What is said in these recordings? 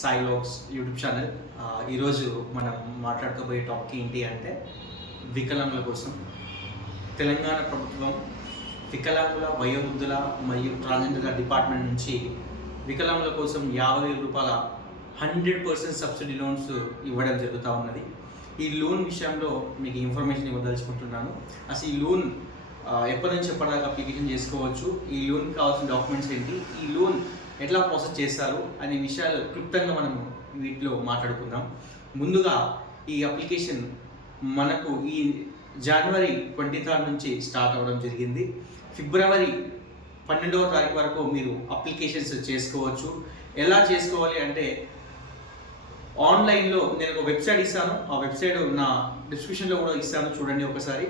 Sai YouTube channel ఈరోజు మనం మాట్లాడుకోబోయే topic ఏంటి అంటే వికలాంగుల కోసం తెలంగాణ ప్రభుత్వం వికలాంగుల వయోవృద్ధుల మరియు ట్రాన్స్జెండర్ల డిపార్ట్మెంట్ నుంచి వికలాంగుల కోసం యాభై వేల రూపాయల హండ్రెడ్ పర్సెంట్ సబ్సిడీ లోన్స్ ఇవ్వడం జరుగుతూ ఉన్నది. ఈ లోన్ విషయంలో మీకు ఇన్ఫర్మేషన్ ఇవ్వదలుచుకుంటున్నాను. అసలు ఈ లోన్ ఎప్పటి నుంచి ఎప్పటిదాకా అప్లికేషన్ చేసుకోవచ్చు? ఈ లోన్ కావాల్సిన డాక్యుమెంట్స్ ఏంటి? ఈ లోన్ ఎట్లా ప్రాసెస్ చేస్తారు? అనే విషయాలు క్లుప్తంగా మనము వీటిలో మాట్లాడుకుందాం. ముందుగా ఈ అప్లికేషన్ మనకు ఈ జనవరి ట్వంటీ థర్డ్ నుంచి స్టార్ట్ అవ్వడం జరిగింది. ఫిబ్రవరి పన్నెండవ తారీఖు వరకు మీరు అప్లికేషన్స్ చేసుకోవచ్చు. ఎలా చేసుకోవాలి అంటే ఆన్లైన్లో నేను ఒక వెబ్సైట్ ఇస్తాను. ఆ వెబ్సైట్ నా డిస్క్రిప్షన్లో కూడా ఇస్తాను. చూడండి ఒకసారి.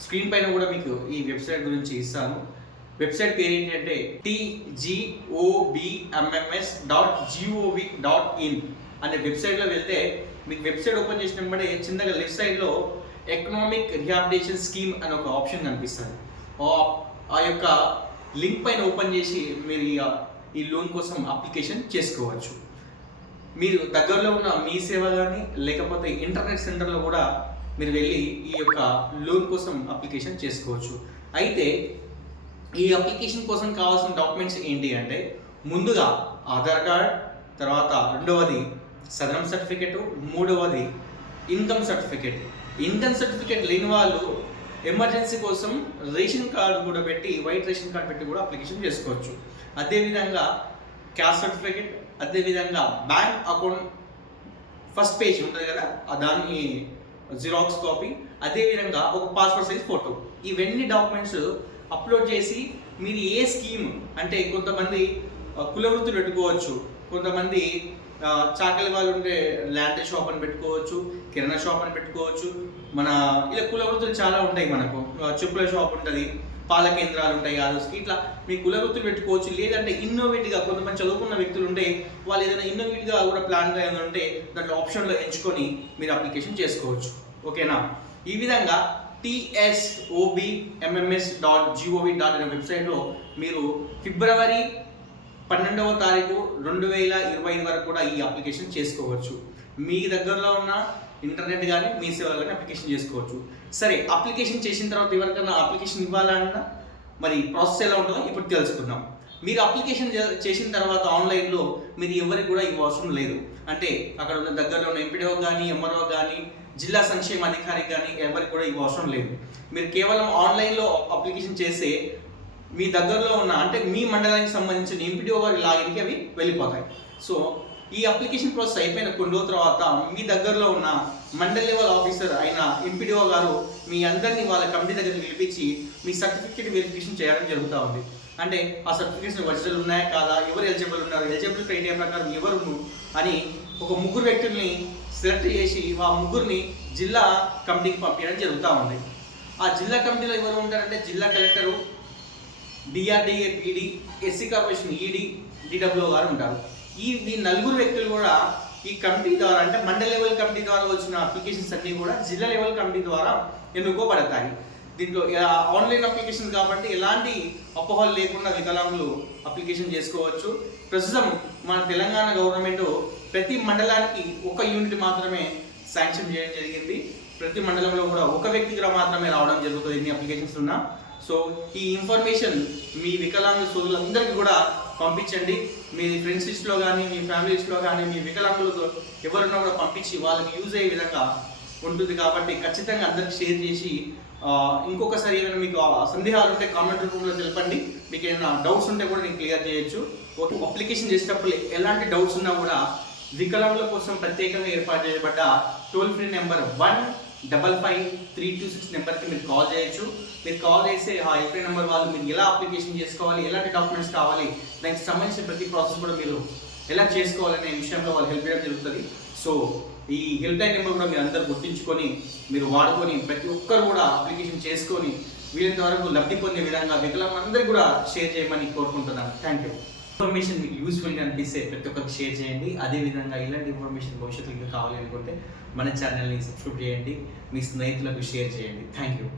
స్క్రీన్ పైన కూడా మీకు ఈ వెబ్సైట్ గురించి ఇస్తాను. వెబ్సైట్ పేరు ఏంటంటే TGOBMMS dot gov dot in అనే వెబ్సైట్లో వెళ్తే మీకు వెబ్సైట్ ఓపెన్ చేసిన చేసినప్పుడే చిన్నగా లెఫ్ట్ సైడ్లో ఎకనామిక్ రిహాబిలిటేషన్ స్కీమ్ అనే ఒక ఆప్షన్ కనిపిస్తుంది. ఆ- ఆ యొక్క లింక్ పైన ఓపెన్ చేసి మీరు ఈ- ఈ లోన్ కోసం అప్లికేషన్ చేసుకోవచ్చు. మీరు దగ్గరలో ఉన్న మీ సేవ కానీ లేకపోతే ఇంటర్నెట్ సెంటర్లో కూడా మీరు వెళ్ళి ఈ యొక్క లోన్ కోసం అప్లికేషన్ చేసుకోవచ్చు. అయితే ఈ అప్లికేషన్ కోసం కావాల్సిన డాక్యుమెంట్స్ ఏంటి అంటే ముందుగా ఆధార్ కార్డ్ తర్వాత రెండవది సదరం సర్టిఫికెట్ మూడవది ఇన్కమ్ సర్టిఫికెట్ ఇన్కమ్ సర్టిఫికెట్ లేని వాళ్ళు ఎమర్జెన్సీ కోసం రేషన్ కార్డు కూడా పెట్టి వైట్ రేషన్ కార్డు పెట్టి కూడా అప్లికేషన్ చేసుకోవచ్చు. అదేవిధంగా క్యాస్ట్ సర్టిఫికెట్ అదేవిధంగా బ్యాంక్ అకౌంట్ ఫస్ట్ పేజ్ ఉంటుంది కదా దాన్ని జిరాక్స్ కాపీ అదేవిధంగా ఒక పాస్పోర్ట్ సైజ్ ఫోటో ఇవన్నీ డాక్యుమెంట్స్ అప్లోడ్ చేసి మీరు ఏ స్కీమ్ అంటే కొంతమంది కులవృత్తులు కుల వృత్తులు పెట్టుకోవచ్చు కొంతమంది చాకలి వాళ్ళు ఉండే ల్యాండ్ షాప్ అని పెట్టుకోవచ్చు కిరాణా షాప్ అని పెట్టుకోవచ్చు. మన ఇలా కుల వృత్తులు చాలా ఉంటాయి మనకు. చెప్పుల షాప్ ఉంటుంది. పాల కేంద్రాలు ఉంటాయి కాదు ఇట్లా మీ కుల వృత్తులు పెట్టుకోవచ్చు. లేదంటే ఇన్నోవేటివ్గా కొంతమంది చదువుకున్న వ్యక్తులు ఉంటే వాళ్ళు ఏదైనా ఇన్నోవేటివ్గా కూడా ప్లాన్ ఏదైనా ఉంటే దాంట్లో ఆప్షన్లో ఎంచుకొని మీరు అప్లికేషన్ చేసుకోవచ్చు. ఓకేనా? ఈ విధంగా TSOB MMS dot gov dot అనే వెబ్సైట్లో మీరు ఫిబ్రవరి పన్నెండవ తారీఖు రెండు వేల ఇరవై ఐదు వరకు కూడా ఈ అప్లికేషన్ చేసుకోవచ్చు. మీ దగ్గరలో ఉన్న ఇంటర్నెట్ కానీ మీ సేవలు కానీ అప్లికేషన్ చేసుకోవచ్చు. సరే అప్లికేషన్ చేసిన తర్వాత ఎవరికైనా అప్లికేషన్ ఇవ్వాలన్నా మరి ప్రాసెస్ ఎలా ఉంటుందో ఇప్పుడు తెలుసుకుందాం. మీరు అప్లికేషన్ చేసిన తర్వాత ఆన్లైన్లో మీరు ఎవరికి కూడా ఇవ్వ అవసరం లేదు. అంటే అక్కడ ఉన్న దగ్గరలో ఉన్న ఎంపీడీఓ కానీ ఎంఆర్ఓ కానీ జిల్లా సంక్షేమ అధికారికి కానీ ఎవరికి కూడా ఇవ్వ అవసరం లేదు. మీరు కేవలం ఆన్లైన్లో అప్లికేషన్ చేస్తే మీ దగ్గరలో ఉన్న అంటే మీ మండలానికి సంబంధించిన ఎంపీడీఓ వారి లాగిన్కి అవి వెళ్ళిపోతాయి. సో ఈ అప్లికేషన్ ప్రాసెస్ అయిపోయిన కొన్ని రోజుల తర్వాత మీ దగ్గరలో ఉన్న మండల్ లెవెల్ ఆఫీసర్ అయిన ఎంపీడీఓ గారు మీ అందరినీ వాళ్ళ కమిటీ దగ్గర పిలిపించి మీ సర్టిఫికేట్ వెరిఫికేషన్ చేయడం జరుగుతూ ఉంది. అంటే ఆ సర్టిఫికేట్స్ ఒరిజినల్ ఉన్నాయా కాదా? ఎవరు ఎలిజిబుల్ ఉన్నారు? ఎలిజిబుల్ క్రైటీరియా ప్రకారం ఎవరు అని ఒక ముగ్గురు వ్యక్తుల్ని సెలెక్ట్ చేసి ఆ ముగ్గురిని జిల్లా కమిటీకి పంపించడం జరుగుతూ ఉంది. ఆ జిల్లా కమిటీలో ఎవరు ఉంటారంటే జిల్లా collector DRDA PD SC corporation ED DW గారు ఉంటారు. ఈ ఈ నలుగురు వ్యక్తులు కూడా ఈ కమిటీ ద్వారా అంటే మండల లెవెల్ కమిటీ ద్వారా వచ్చిన అప్లికేషన్స్ అన్నీ కూడా జిల్లా లెవెల్ కమిటీ ద్వారా ఎన్నుకోబడతాయి. దీంట్లో ఆన్లైన్ అప్లికేషన్ కాబట్టి ఎలాంటి అపోహలు లేకుండా వికలాంగులు అప్లికేషన్ చేసుకోవచ్చు. ప్రస్తుతం మన తెలంగాణ గవర్నమెంట్ ప్రతి మండలానికి ఒక యూనిట్ మాత్రమే శాంక్షన్ చేయడం జరిగింది. ప్రతి మండలంలో కూడా ఒక వ్యక్తికి మాత్రమే రావడం జరుగుతుంది. ఎన్ని అప్లికేషన్స్ ఉన్నా. సో ఈ ఇన్ఫర్మేషన్ మీ వికలాంగ సోదరులందరికీ కూడా పంపించండి. మీ ఫ్రెండ్స్ లిస్ట్లో కానీ మీ ఫ్యామిలీస్లో కానీ మీ వికలాంగులతో ఎవరున్నా కూడా పంపించి వాళ్ళకి యూజ్ అయ్యే విధంగా ఉంటుంది కాబట్టి ఖచ్చితంగా అందరికి షేర్ చేసి ఇంకొకసారి ఏమైనా మీకు సందేహాలు ఉంటే కామెంట్ రూపంలో తెలపండి. మీకు ఏమైనా డౌట్స్ ఉంటే కూడా నేను క్లియర్ చేయొచ్చు. ఓకే అప్లికేషన్ చేసేటప్పుడు ఎలాంటి డౌట్స్ ఉన్నా కూడా వికలాంగుల కోసం ప్రత్యేకంగా ఏర్పాటు చేయబడ్డ toll free number one double five three two six నెంబర్కి మీరు కాల్ చేయొచ్చు. మీరు కాల్ చేస్తే ఆ ఎఫ్ఐ నెంబర్ వాళ్ళు మీరు ఎలా అప్లికేషన్ చేసుకోవాలి? ఎలాంటి డాక్యుమెంట్స్ కావాలి? దానికి సంబంధించిన ప్రతి ప్రాసెస్ కూడా మీరు ఎలా చేసుకోవాలనే విషయంలో వాళ్ళు హెల్ప్ చేయడం జరుగుతుంది. సో ఈ హెల్ప్ లైన్ నెంబర్ కూడా మీరు అందరు గుర్తించుకొని మీరు వాడుకొని ప్రతి ఒక్కరు కూడా అప్లికేషన్ చేసుకొని వీలైనంత వరకు లబ్ధి పొందే విధంగా వికలాంగులందరికీ కూడా షేర్ చేయమని కోరుకుంటున్నాను. Thank you. ఇన్ఫర్మేషన్ మీకు యూస్ఫుల్గా అనిపిస్తే ప్రతి ఒక్కరికి షేర్ చేయండి. అదేవిధంగా ఇలాంటి ఇన్ఫర్మేషన్ భవిష్యత్తులో ఇంకా కావాలి అనుకుంటే మన ఛానల్ని సబ్స్క్రైబ్ చేయండి. మీ స్నేహితులకు షేర్ చేయండి. Thank you